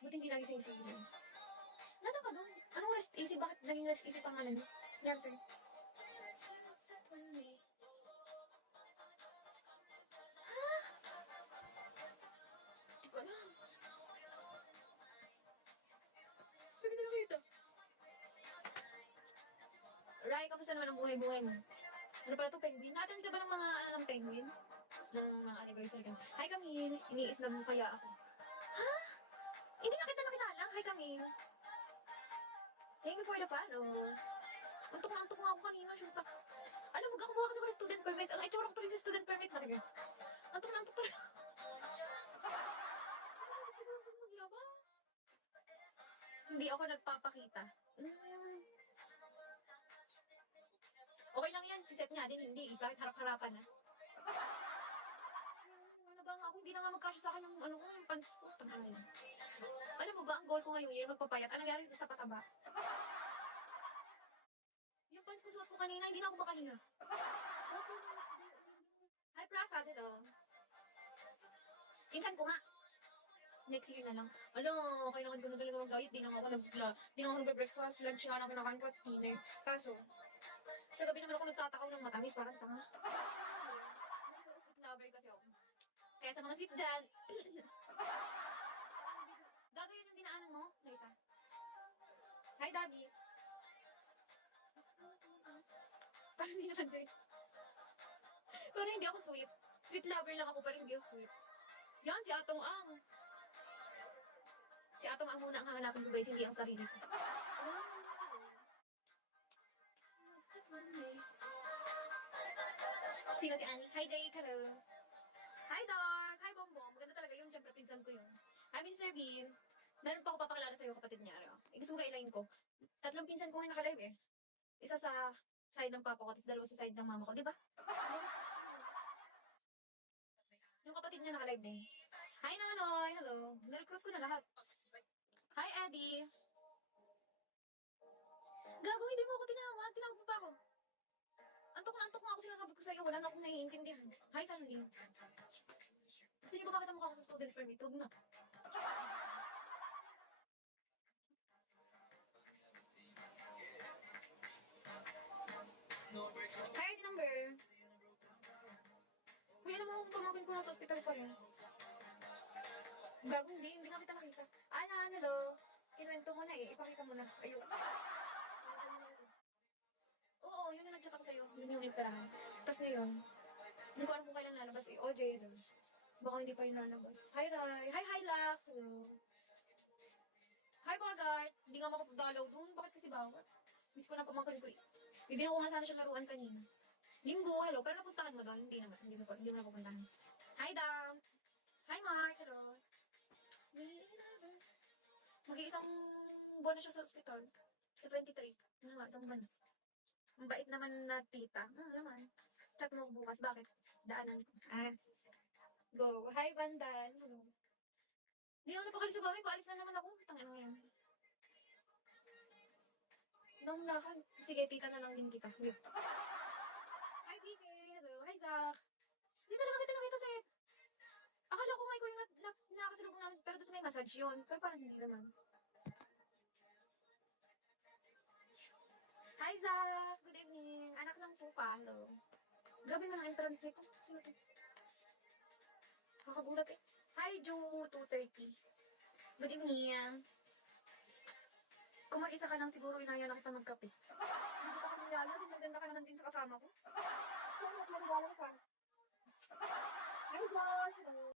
Buti hindi nagising si Eden. Nasaan ka doon? Anong rest easy? Bakit naging rest easy pangalan mo? Nurse. Hindi ko alam. Hindi ko nakita. Rai, kamusta naman ang buhay-buhay mo? Ano pala ito, penguin? Natin ka ba ng mga, ng penguin? Ng mga anniversary ka? Hi, Camille. Iniisnab mo kaya ako. Ha? Hindi nga kita nakilala. Hi, Camille. Thank you for the follow. Antok na ako kanina. Shoot up. Alam mo, kumuha ka sa mga student permit. Ang itsura ko tuloy sa student permit. Bakit? Antok na ako. Hindi ako nagpapakita. Okay lang yan. Si Seth niya din hindi. Kahit harap-harapan na. Ano ba nga ako? Hindi na nga magkasya sa akin yung ano ko, yung pants ko. Alam mo ba, ang goal ko ngayong year, magpapayat. Ano nangyari sa pataba? Yung pants ko suot ko kanina, hindi na ako makahinga. Hi, Prasa, dito. Insan ko nga. Next year na lang. Alam, kailangan ko na talaga mag-diet. Di na nga ako nagbe-breakfast, lunch nga na kinakain ko at dinner. Kaso, sa gabi naman ako nagtatakaw ng matamis, parang tanga. Sweet lover kasi ako. Kaya sa mga sweet dyan, gagawin yung dinaanan mo, Lisa. Hi, Daddy. Parang hindi naman sweet. Pero hindi ako sweet. Sweet lover lang ako, pero hindi ako sweet. Yan, si Atong Ang. Si Atong Ang muna ang hahanapin ko guys, hindi ang sarili ko. Sino si Annie? Hi, Jay. Hello. Hi, Dark. Hi, Bongbong. Maganda talaga yung siyempre pinsan ko yun. Hi, Mr. Bean. Meron pa ako papakilala sa'yo, kapatid niya. Ano? Gusto mo kailain ko? 3 pinsan ko ngayon nakalive eh. Isa sa side ng papa ko, tapos 2 sa side ng mama ko. Di ba? Yung kapatid niya nakalive din. Hi, Nanoy. Hello. Na-recruit ko na lahat. Hi, Eddie. Gago, hindi mo ako tinawag. Tinawag mo pa ako. Antok na ako, sinasabi ko sa'yo. Wala na akong naiintindihan. Hi, Sandy. Gusto niyo ba makita mukha ko sa student permit? Huwag na. Hi, ID number. Uy, alam mo kung pamangkin ko na sa hospital pa rin. Bago hindi nga kita nakita. Ana, hello. Kinuwento mo na eh. Ipakita mo na. Ayun. Oo, yun yung nag-chat ako sa'yo. Yun yung nagperahan. Tapos ngayon, hindi ko alam kung kailan lalabas eh. OJ, baka hindi pa yun lalabas. Hi, Rai. Hi, Lax. Hello. Hi, Bogart. Hindi nga makapagdalaw dun. Bakit kasi bawat? Miss ko na pamangkin ko eh. Bibigyan ko nga sana siya laruan kanina. Linggo, hello. Pero napuntahan mo doon? Hindi naman. Hindi mo napupuntahan. Hi, Dam. Hi, Mark. Hello. Mag-iisang buwan na siya sa ospital. Sa 23. Ano nga, isang buwan. Ang bait naman na tita. Naman. Chat mo bukas. Bakit? Daanan ko. Go. Hi, Bandan. Hello. Hindi ako napakali sa bahay. Paalis na naman ako. Tangin mo yan. Nung lakad. Sige, tita na lang din kita. Wait. Hi, PK. Hello. Hi, Zach. Hindi talaga kita nakita, Seth. Akala ko nga ikaw yung nakasalubong namin, pero doon sa may massage yun. Pero parang hindi naman. Hi, Zach! Good evening. Anak ng pupa. Hello. Grabe na ang entrance nito. Sino ito? Kakagulat eh. Hi, Joe 230. Good evening. Kung mag-isa ka lang, siguro inaya na kita magkape. Hindi ko pa kumilala. Maganda ka naman din sa kasama ko. Kung mag-alala ka. Hi, Josh!